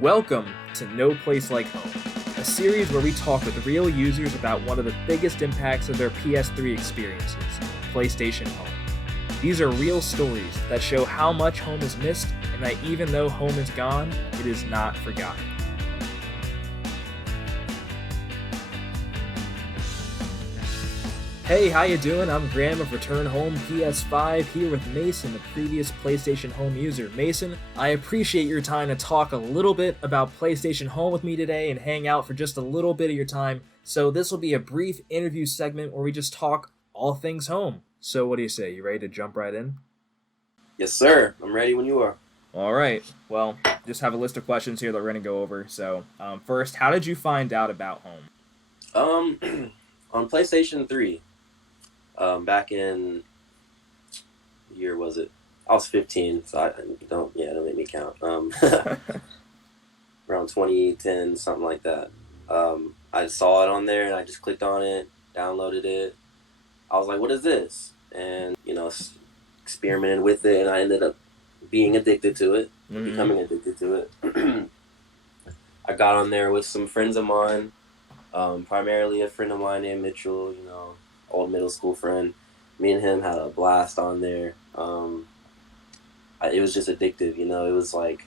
Welcome to No Place Like Home, a series where we talk with real users about one of the biggest impacts of their PS3 experiences, PlayStation Home. These are real stories that show how much home is missed and that even though home is gone, it is not forgotten. Hey, how you doing? I'm Graham of Return Home PS5 here with Mason, the previous PlayStation Home user. Mason, I appreciate your time to talk a little bit about PlayStation Home with me today and hang out for just a little bit of your time. So this will be a brief interview segment where we just talk all things home. So what do you say? You ready to jump right in? Yes, sir. I'm ready when you are. All right. Well, just have a list of questions here that we're going to go over. So first, how did you find out about home? On PlayStation 3. Back in, year was it? I was 15, so don't make me count. Around 2010, something like that. I saw it on there and I just clicked on it, downloaded it. I was like, what is this? And, experimented with it, and I ended up being addicted to it, becoming addicted to it. I got on there with some friends of mine, primarily a friend of mine named Mitchell, old middle school friend. Me and him had a blast on there. It was just addictive, it was like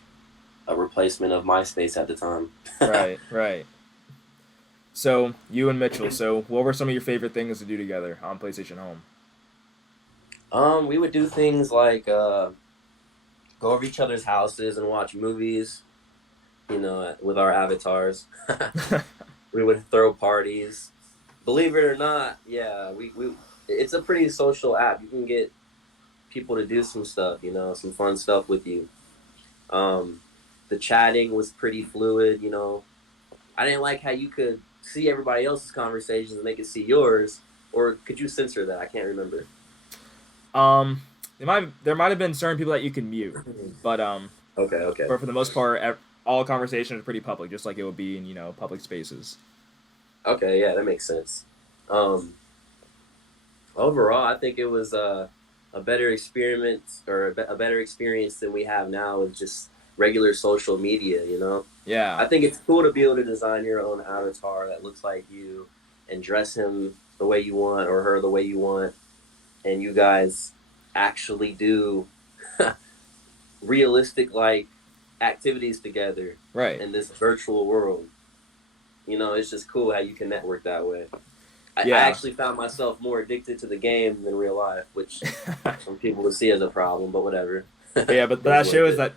a replacement of MySpace at the time. Right. So, you and Mitchell, what were some of your favorite things to do together on PlayStation Home? We would do things like go over each other's houses and watch movies, with our avatars. We would throw parties. Believe it or not, yeah, it's a pretty social app. You can get people to do some stuff, some fun stuff with you. The chatting was pretty fluid, I didn't like how you could see everybody else's conversations and they could see yours, or could you censor that? I can't remember. There might have been certain people that you can mute, but Okay. But for the most part, all conversations are pretty public, just like it would be in public spaces. Okay, yeah, that makes sense. Overall, I think it was a better experience, or a better experience than we have now with just regular social media, Yeah. I think it's cool to be able to design your own avatar that looks like you and dress him the way you want or her the way you want, and you guys actually do realistic, activities together in this virtual world. It's just cool how you can network that way. I actually found myself more addicted to the game than real life, which some people would see as a problem, but whatever. Yeah, but that shows that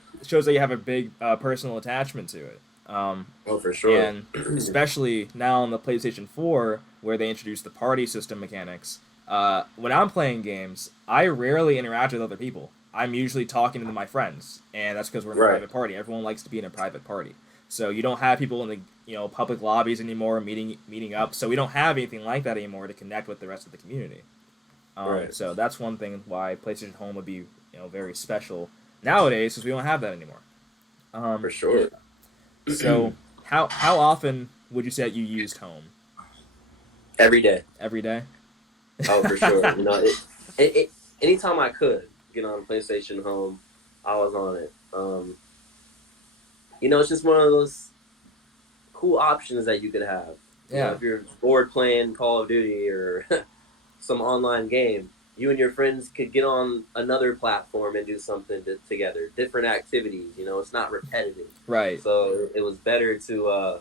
you have a big personal attachment to it. Oh, for sure. And especially now on the PlayStation 4, where they introduced the party system mechanics. When I'm playing games, I rarely interact with other people. I'm usually talking to my friends, and that's because we're in a private party. Everyone likes to be in a private party. So you don't have people in the public lobbies anymore meeting up. So we don't have anything like that anymore to connect with the rest of the community. So that's one thing why PlayStation Home would be very special nowadays, because we don't have that anymore. For sure. So how often would you say that you used Home? Every day. Every day? Oh, for sure. Anytime I could get on PlayStation Home, I was on it. It's just one of those cool options that you could have. Yeah. If you're bored playing Call of Duty or some online game, you and your friends could get on another platform and do something together, different activities. It's not repetitive. Right. So it was better to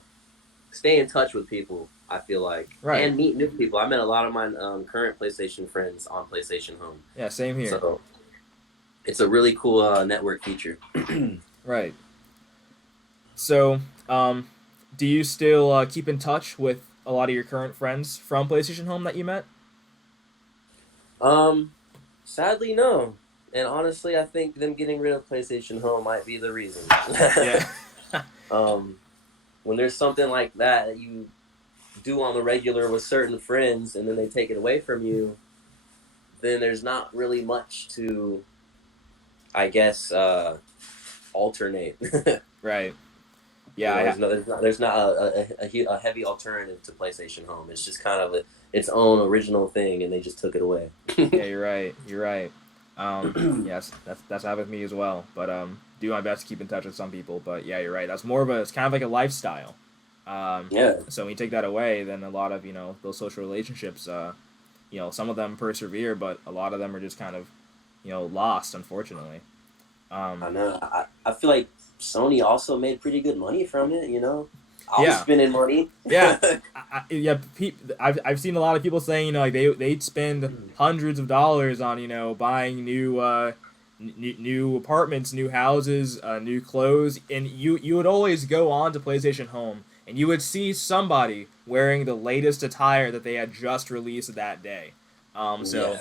stay in touch with people, I feel like, and meet new people. I met a lot of my current PlayStation friends on PlayStation Home. Yeah, same here. So it's a really cool network feature. Right. So, do you still keep in touch with a lot of your current friends from PlayStation Home that you met? Sadly, no. And honestly, I think them getting rid of PlayStation Home might be the reason. Yeah. When there's something like that you do on the regular with certain friends and then they take it away from you, then there's not really much to, I guess, alternate. Right. Yeah. There's not a heavy alternative to PlayStation Home. It's just kind of its own original thing, and they just took it away. Yeah, you're right. Yes, that's happened with me as well. But do my best to keep in touch with some people. But yeah, you're right. That's more of a it's kind of like a lifestyle. Yeah, So when you take that away, then a lot of those social relationships, some of them persevere, but a lot of them are just kind of lost, unfortunately. I know. I feel like Sony also made pretty good money from it. I was Yeah, spending money. yeah, yeah. I've seen a lot of people saying like they'd spend hundreds of dollars on buying new apartments, new houses, new clothes, and you would always go on to PlayStation Home and you would see somebody wearing the latest attire that they had just released that day. Um, so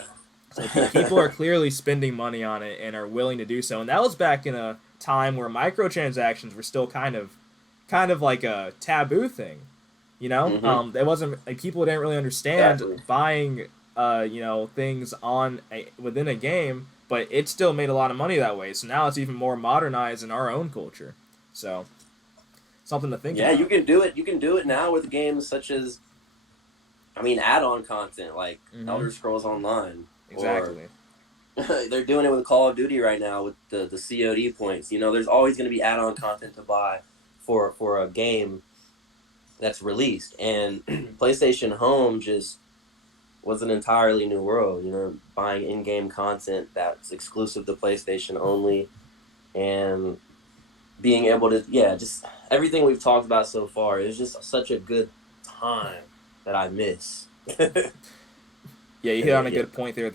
Yeah. people are clearly spending money on it and are willing to do so, and that was back in a time where microtransactions were still kind of like a taboo thing. It wasn't like people didn't really understand Exactly. buying things within a game, but it still made a lot of money that way. So now it's even more modernized in our own culture. So something to think Yeah, you about. can do it. You can do it now with games such as, add-on content like Mm-hmm. Elder Scrolls Online, or Exactly. they're doing it with Call of Duty right now with the COD points. There's always going to be add-on content to buy for a game that's released, and PlayStation Home just was an entirely new world. Buying in-game content that's exclusive to PlayStation only, and being able to, yeah, just everything we've talked about so far is just such a good time that I miss. Yeah, you hit on a Yeah, good point there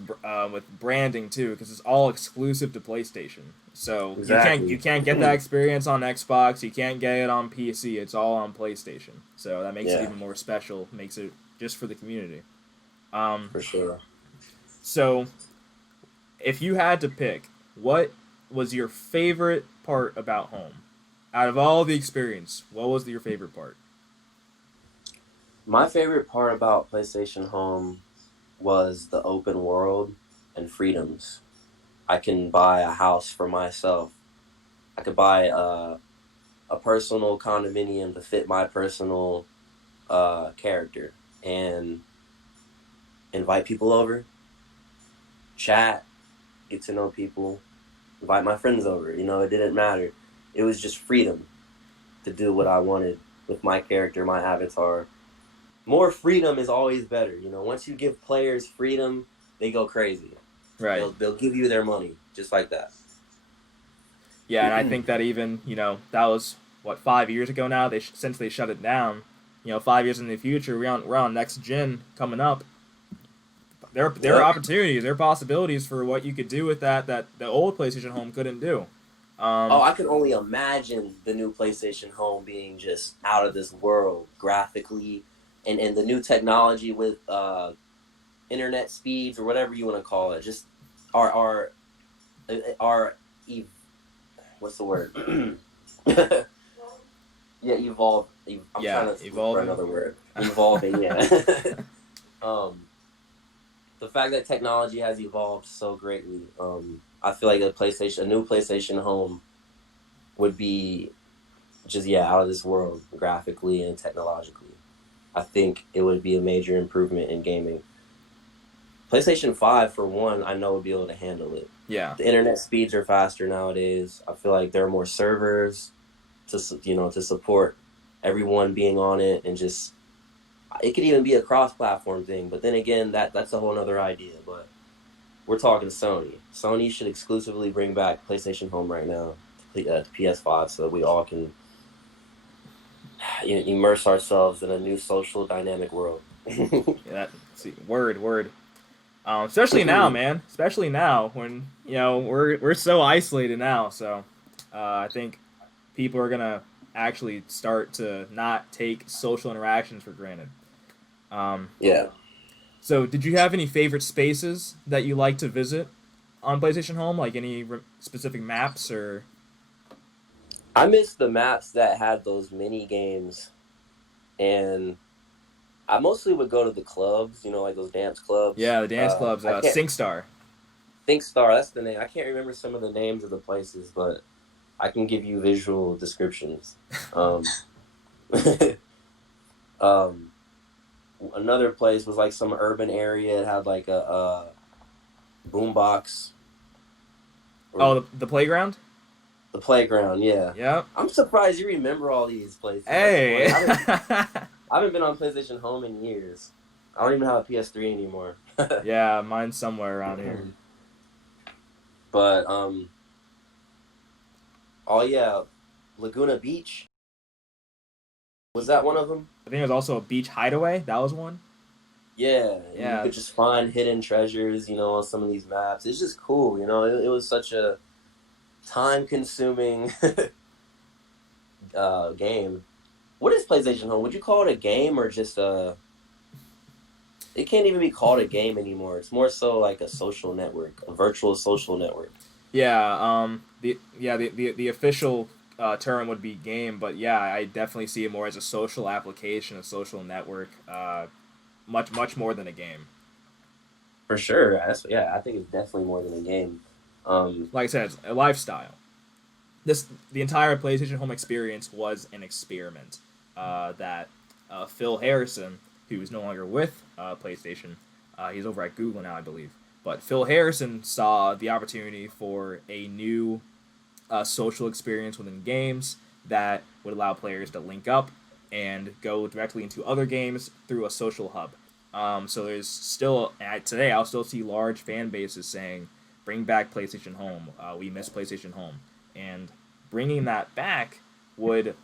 with branding too, because it's all exclusive to PlayStation. So you exactly. can't get that experience on Xbox. You can't get it on PC. It's all on PlayStation. So that makes it Yeah, even more special. Makes it just for the community. Um, for sure. so if you had to pick, what was your favorite part about home? Out of all the experience, what was your favorite part? My favorite part about PlayStation Home was the open world and freedoms. I can buy a house for myself. I could buy a personal condominium to fit my personal character and invite people over, chat, get to know people, invite my friends over. It didn't matter. It was just freedom to do what I wanted with my character, my avatar. More freedom is always better. Once you give players freedom, they go crazy. Right. They'll give you their money just like that. Yeah, and I think that even that was what 5 years ago now. Since they shut it down. 5 years in the future, we're on next gen coming up. There are Yep. opportunities, there are possibilities for what you could do with that the old PlayStation Home couldn't do. Oh, Um, I can only imagine the new PlayStation Home being just out of this world graphically, and the new technology with internet speeds or whatever you want to call it. Just our what's the word? Yeah, evolve. I'm yeah, trying to look for evolving. another word. Evolving, yeah. um, the fact that technology has evolved so greatly, I feel like a new PlayStation Home would be just, yeah, out of this world graphically and technologically. I think it would be a major improvement in gaming. PlayStation 5, for one, I know would be able to handle it. Yeah, The internet speeds are faster nowadays. I feel like there are more servers to support everyone being on it, and just it could even be a cross-platform thing. But then again, that's a whole other idea. But we're talking Sony. Sony should exclusively bring back PlayStation Home right now to PS5, so that we all can immerse ourselves in a new social dynamic world. yeah. See, word. Especially now, man. Especially now when we're so isolated now. So I think people are gonna actually start to not take social interactions for granted. Um, Yeah, so did you have any favorite spaces that you like to visit on PlayStation Home? Like any specific maps or? I miss the maps that had those mini games, and I mostly would go to the clubs, like those dance clubs. Yeah, the dance clubs. I can't SingStar. think Star. That's the name. I can't remember some of the names of the places, but I can give you visual descriptions. Um, um, Another place was like some urban area. It had like a boombox. Or Oh, the playground. the playground, yeah. Yep. I'm surprised you remember all these places. That's funny. Hey. I haven't been on PlayStation Home in years. I don't even have a PS3 anymore. Yeah, mine's somewhere around here. But oh yeah, Laguna Beach, was that one of them? I think there's also a beach hideaway. That was one. Yeah, and you Yeah. could just find hidden treasures, on some of these maps. It's just cool, It was such a time-consuming game. What is PlayStation Home? Would you call it a game or just a? It can't even be called a game anymore. It's more so like a social network, a virtual social network. Yeah. The official term would be game, but yeah, I definitely see it more as a social application, a social network. Much more than a game. For sure. I think it's definitely more than a game. Like I said, it's a lifestyle. The entire PlayStation Home experience was an experiment that Phil Harrison, who's no longer with PlayStation, he's over at Google now, I believe. But Phil Harrison saw the opportunity for a new social experience within games that would allow players to link up and go directly into other games through a social hub. So there's still today I'll still see large fan bases saying, "Bring back PlayStation Home. We miss PlayStation Home," and bringing that back would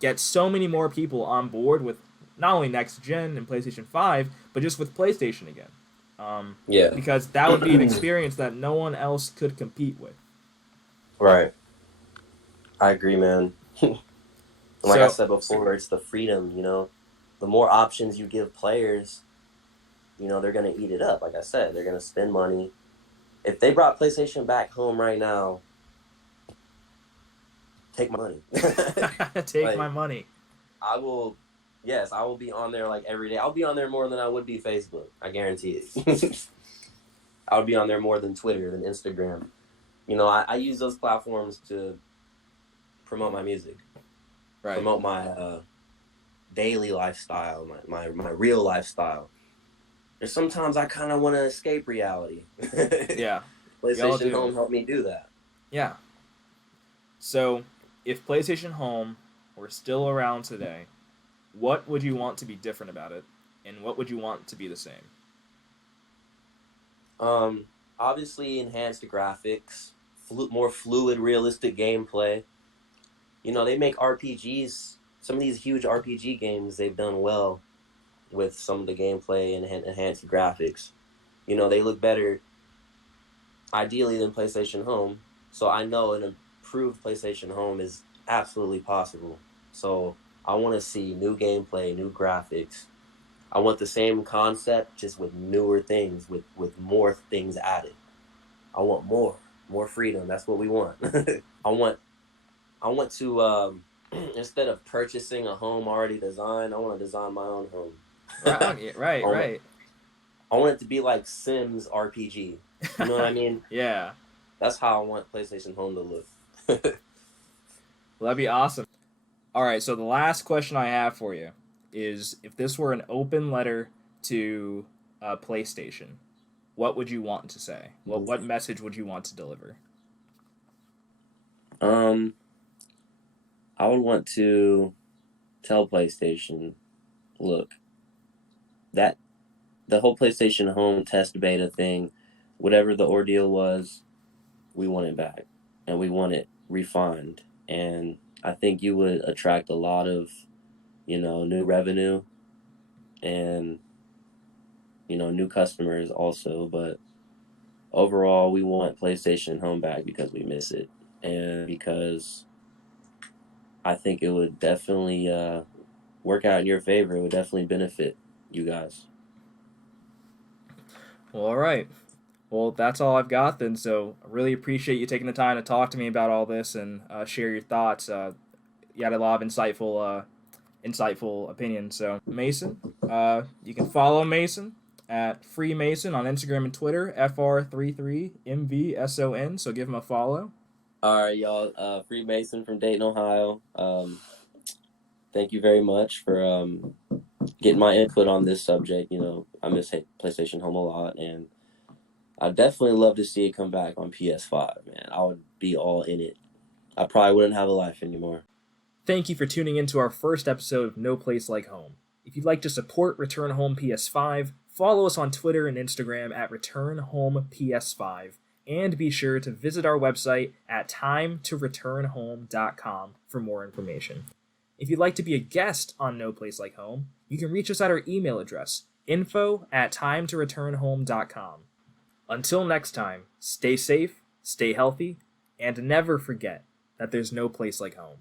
get so many more people on board with not only next gen and PlayStation 5, but just with PlayStation again. yeah. Because that would be an experience that no one else could compete with. Right. I agree, man. Like I So, said before, it's the freedom. The more options you give players, they're going to eat it up. Like I said, they're going to spend money. If they brought PlayStation back home right now, take my money. take my Like, money. I will, yes, I will be on there like every day. I'll be on there more than I would be Facebook. I guarantee it. I would be on there more than Twitter, than Instagram. I use those platforms to promote my music, Right. promote my daily lifestyle, my real lifestyle. There's sometimes I kind of want to escape reality. Yeah. We all PlayStation do. Home helped me do that. Yeah. So, if PlayStation Home were still around today, what would you want to be different about it, and what would you want to be the same? Obviously enhanced graphics, more fluid, realistic gameplay. They make RPGs. Some of these huge RPG games they've done well with some of the gameplay and enhanced graphics. They look better ideally than PlayStation Home. So I know an improved PlayStation Home is absolutely possible. So I want to see new gameplay, new graphics. I want the same concept, just with newer things, with more things added. I want more freedom. That's what we want. I want I want to instead of purchasing a home already designed, I want to design my own home. Right. Okay, I right. want Right. I want it to be like Sims RPG. You know what I mean? Yeah. That's how I want PlayStation Home to look. Well, that'd be awesome. All right. So the last question I have for you is: if this were an open letter to PlayStation, what would you want to say? What message would you want to deliver? um, I would want to tell PlayStation, look, that the whole PlayStation Home test beta thing, whatever the ordeal was, we want it back, and we want it refined. And I think you would attract a lot of, new revenue and, new customers also. But overall, we want PlayStation Home back because we miss it, and because I think it would definitely work out in your favor. It would definitely benefit you guys. Well, all right. Well, that's all I've got then. So I really appreciate you taking the time to talk to me about all this and share your thoughts. You had a lot of insightful opinions. So Mason, you can follow Mason at Freemason on Instagram and Twitter, FR33MVSON. So give him a follow. All right, y'all. Freemason from Dayton, Ohio. Thank you very much for getting my input on this subject. I miss PlayStation Home a lot, and I'd definitely love to see it come back on PS5, man. I would be all in it. I probably wouldn't have a life anymore. Thank you for tuning in to our first episode of No Place Like Home. If you'd like to support Return Home PS5, follow us on Twitter and Instagram at Return Home PS5, and be sure to visit our website at timetoreturnhome.com for more information. If you'd like to be a guest on No Place Like Home, you can reach us at our email address, info@timetoreturnhome.com. Until next time, stay safe, stay healthy, and never forget that there's no place like home.